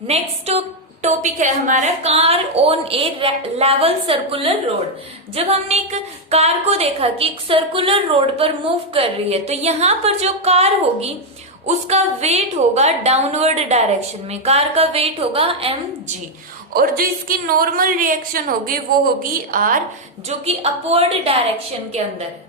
Next topic है हमारा car on A level circular road. जब हमने एक कार को देखा कि एक सर्कुलर रोड पर मूव कर रही है, तो यहाँ पर जो कार होगी उसका वेट होगा डाउनवर्ड डायरेक्शन में, कार का वेट होगा mg, और जो इसकी नॉर्मल रिएक्शन होगी वो होगी r, जो कि अपवर्ड डायरेक्शन के अंदर है।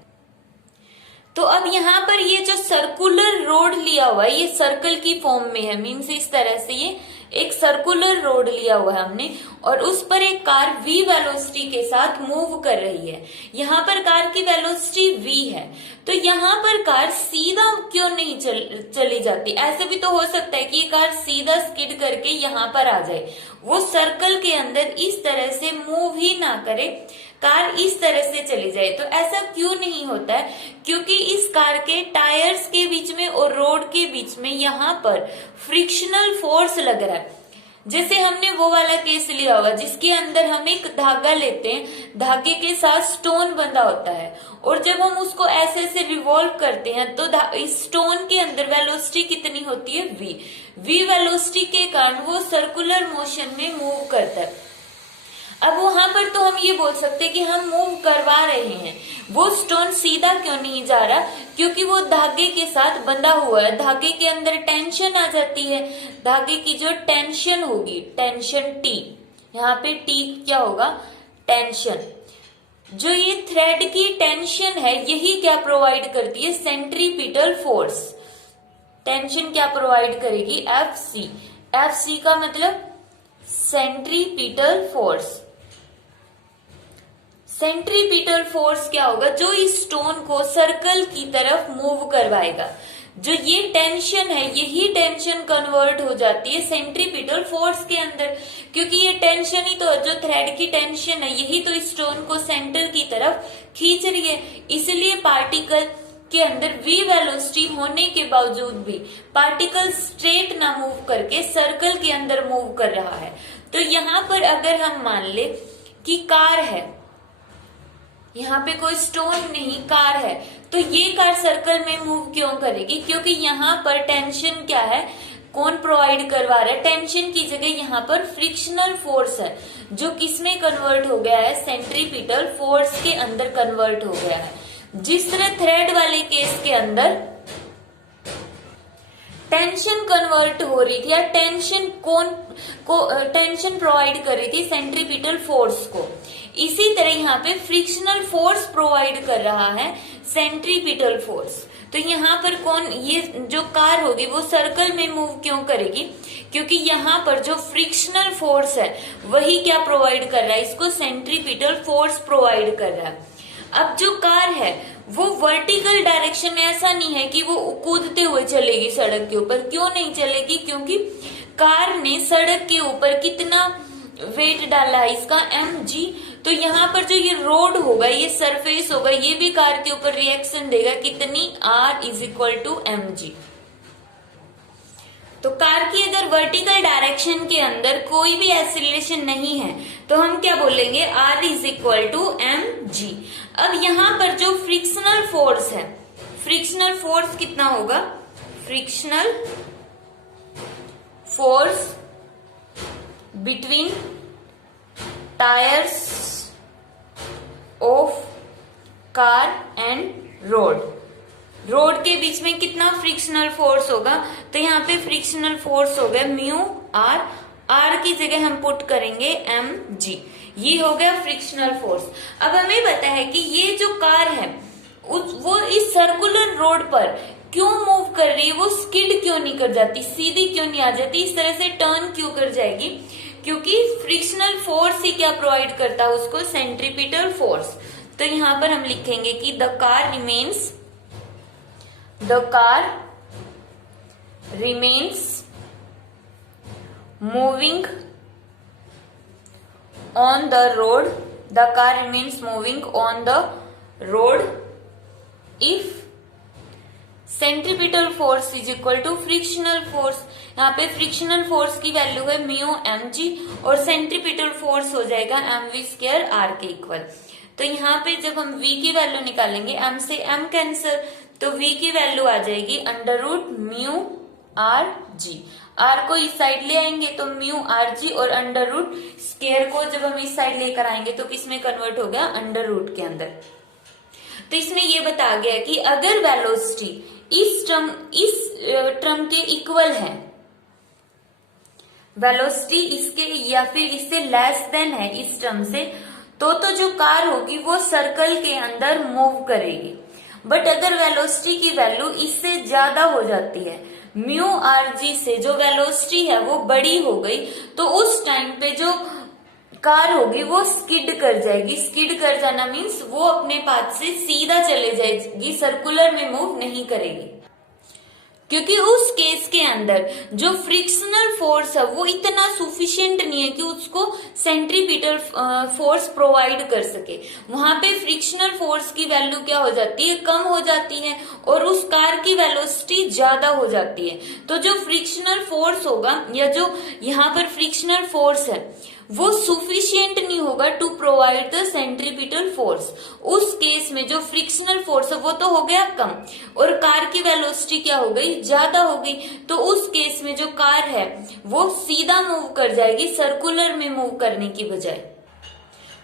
तो अब यहाँ पर ये जो सर्कुलर रोड लिया हुआ है ये सर्कल की फॉर्म में है, मीन्स इस तरह से ये एक सर्कुलर रोड लिया हुआ है हमने, और उस पर एक कार v वेलोसिटी के साथ मूव कर रही है। यहाँ पर कार की वेलोसिटी v है, तो यहाँ पर कार सीधा क्यों नहीं चली जाती? ऐसे भी तो हो सकता है कि ये कार सीधा स्किड करके यहाँ पर आ जाए, वो सर्कल के अंदर इस तरह से मूव ही ना करे, कार इस तरह से चली जाए। तो ऐसा क्यों नहीं होता है? क्योंकि इस कार के टायर्स के बीच में और रोड के बीच में यहाँ पर फ्रिक्शनल फोर्स लग रहा है। जैसे हमने वो वाला केस लिया हुआ जिसके अंदर हम एक धागा लेते हैं, धागे के साथ स्टोन बंधा होता है, और जब हम उसको ऐसे ऐसे रिवॉल्व करते हैं तो इस स्टोन के अंदर वेलोसिटी कितनी होती है? v वेलोसिटी के कारण वो सर्कुलर मोशन में मूव करता है। अब वहां पर तो हम ये बोल सकते हैं कि हम मूव करवा रहे हैं, वो स्टोन सीधा क्यों नहीं जा रहा? क्योंकि वो धागे के साथ बंधा हुआ है, धागे के अंदर टेंशन आ जाती है, धागे की जो टेंशन होगी, टेंशन T, यहाँ पे T क्या होगा? टेंशन। जो ये थ्रेड की टेंशन है यही क्या प्रोवाइड करती है? Centripetal force. टेंशन क्या प्रोवाइड करेगी? Fc। Fc का मतलब सेंट्रीपिटल फोर्स। सेंट्रीपिटल फोर्स क्या होगा? जो इस स्टोन को सर्कल की तरफ मूव करवाएगा। जो ये टेंशन है यही टेंशन कन्वर्ट हो जाती है सेंट्रीपिटल फोर्स के अंदर, क्योंकि ये टेंशन ही तो, जो थ्रेड की टेंशन है यही तो इस स्टोन को सेंटर की तरफ खींच रही है। इसलिए पार्टिकल के अंदर v वेलोसिटी होने के बावजूद भी पार्टिकल स्ट्रेट ना मूव करके सर्कल के अंदर मूव कर रहा है। तो यहाँ पर अगर हम मान ले कि कार है, यहाँ पे कोई स्टोन नहीं, कार है, तो ये कार सर्कल में मूव क्यों करेगी? क्योंकि यहाँ पर टेंशन क्या है? कौन प्रोवाइड करवा रहा है? टेंशन की जगह यहाँ पर फ्रिक्शनल फोर्स है, जो किसमें कन्वर्ट हो गया है? सेंट्रीपिटल फोर्स के अंदर कन्वर्ट हो गया है। जिस तरह थ्रेड वाले केस के अंदर टेंशन कन्वर्ट हो रही थी, या टेंशन प्रोवाइड कर रही थी सेंट्रीपिटल फोर्स को, इसी तरह यहाँ पे फ्रिक्शनल फोर्स प्रोवाइड कर रहा है सेंट्रीपिटल फोर्स। तो यहाँ पर कौन, ये जो कार होगी वो सर्कल में मूव क्यों करेगी? क्योंकि यहाँ पर जो फ्रिक्शनल फोर्स है वही क्या प्रोवाइड कर रहा है? इसको सेंट्रीपिटल फोर्स प्रोवाइड कर रहा है। अब जो कार है वो वर्टिकल डायरेक्शन में, ऐसा नहीं है कि वो कूदते हुए चलेगी सड़क के ऊपर। क्यों नहीं चलेगी? क्योंकि कार ने सड़क के ऊपर कितना वेट डाला है? इसका mg। तो यहाँ पर जो ये रोड होगा, ये सरफेस होगा, ये भी कार के ऊपर रिएक्शन देगा कितनी? r is equal to mg। तो कार की अगर वर्टिकल डायरेक्शन के अंदर कोई भी एक्सीलरेशन नहीं है तो हम क्या बोलेंगे? r is equal to mg। अब यहाँ पर जो फ्रिक्शनल फोर्स है, फ्रिक्शनल फोर्स कितना होगा? Frictional force between tyres of car and road, road के बीच में कितना फ्रिक्शनल फोर्स होगा? तो यहाँ पे फ्रिक्शनल फोर्स हो गया म्यू आर, आर की जगह हम पुट करेंगे mg। ये हो गया फ्रिक्शनल फोर्स। अब हमें पता है कि ये जो कार है वो इस सर्कुलर रोड पर क्यों मूव कर रही है? वो स्किड क्यों नहीं कर जाती? सीधी क्यों नहीं आ जाती? इस तरह से टर्न क्यों कर जाएगी? क्योंकि फ्रिक्शनल फोर्स ही क्या प्रोवाइड करता है उसको? Centripetal force. तो यहाँ पर हम लिखेंगे कि the car remains moving on the road, the car remains moving on the road if centripetal force is equal to frictional force। यहाँ पे फ्रिक्शनल फोर्स की वैल्यू है म्यू mg और सेंट्रीपिटल फोर्स हो जाएगा mv स्क्वायर r के equal. तो यहाँ पे जब हम v की वैल्यू निकालेंगे, m से m कैंसिल, तो v की वैल्यू आ जाएगी under root mu r g. R को इस साइड ले आएंगे तो म्यू आर जी, और अंडर रूट स्केयर को जब हम इस साइड लेकर आएंगे तो किसमें कन्वर्ट हो गया, अंडर रूट के अंदर। तो इसमें ये बताया गया कि अगर वेलोसिटी इस टर्म के इक्वल है, वेलोसिटी इसके या फिर इससे लेस देन है इस टर्म से, तो जो कार होगी वो सर्कल के अंदर मूव करेगी। बट अगर वेलोसिटी की वैल्यू इससे ज्यादा हो जाती है, म्यू आर जी से जो वेलोसिटी है वो बड़ी हो गई, तो उस टाइम पे जो कार होगी वो स्किड कर जाएगी। स्किड कर जाना मीन्स वो अपने पाथ से सीधा चले जाएगी, सर्कुलर में मूव नहीं करेगी, क्योंकि उस केस के अंदर जो फ्रिक्शनल फोर्स है वो इतना सुफिशिएंट नहीं है कि उसको सेंट्रीपिटल फोर्स प्रोवाइड कर सके। वहां पे फ्रिक्शनल फोर्स की वैल्यू क्या हो जाती है, कम हो जाती है, और उस कार की वेलोसिटी ज्यादा हो जाती है। तो जो फ्रिक्शनल फोर्स होगा या जो यहाँ पर फ्रिक्शनल फोर्स है वो सुफिशिएंट नहीं होगा to provide the centripetal force. उस केस में जो फ्रिक्शनल फोर्स है वो तो हो गया कम, और कार की वेलोसिटी क्या हो गई, ज्यादा हो गई। तो उस केस में जो कार है वो सीधा मूव कर जाएगी, सर्कुलर में मूव करने की बजाय।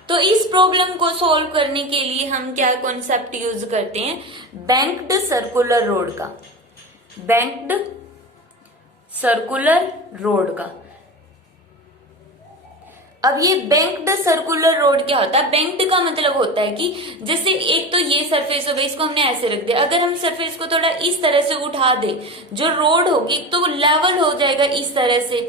तो इस प्रॉब्लम को सॉल्व करने के लिए हम क्या कॉन्सेप्ट यूज करते हैं, बैंक्ड सर्कुलर रोड का। बैंक्ड सर्कुलर रोड का। अब ये बैंक्ड सर्कुलर रोड क्या होता है, बैंक्ड का मतलब होता है कि जैसे एक तो ये सरफेस हो गई, इसको हमने ऐसे रख दिया, अगर हम सरफेस को थोड़ा इस तरह से उठा दे, जो रोड होगी तो वो लेवल हो जाएगा इस तरह से,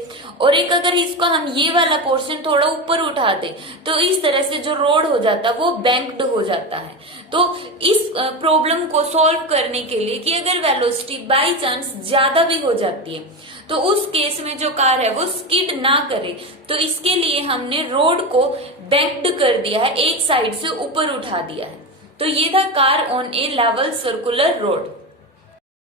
और एक अगर इसको हम ये वाला पोर्शन थोड़ा ऊपर उठा दे तो इस तरह से जो रोड हो जाता है वो बैंक्ड हो जाता है। तो इस प्रॉब्लम को सॉल्व करने के लिए कि अगर वेलोसिटी बाई चांस ज्यादा भी हो जाती है तो उस केस में जो कार है वो स्किड ना करे, तो इसके लिए हमने रोड को बैंक्ड कर दिया है, एक साइड से ऊपर उठा दिया है। तो ये था car on A level circular road.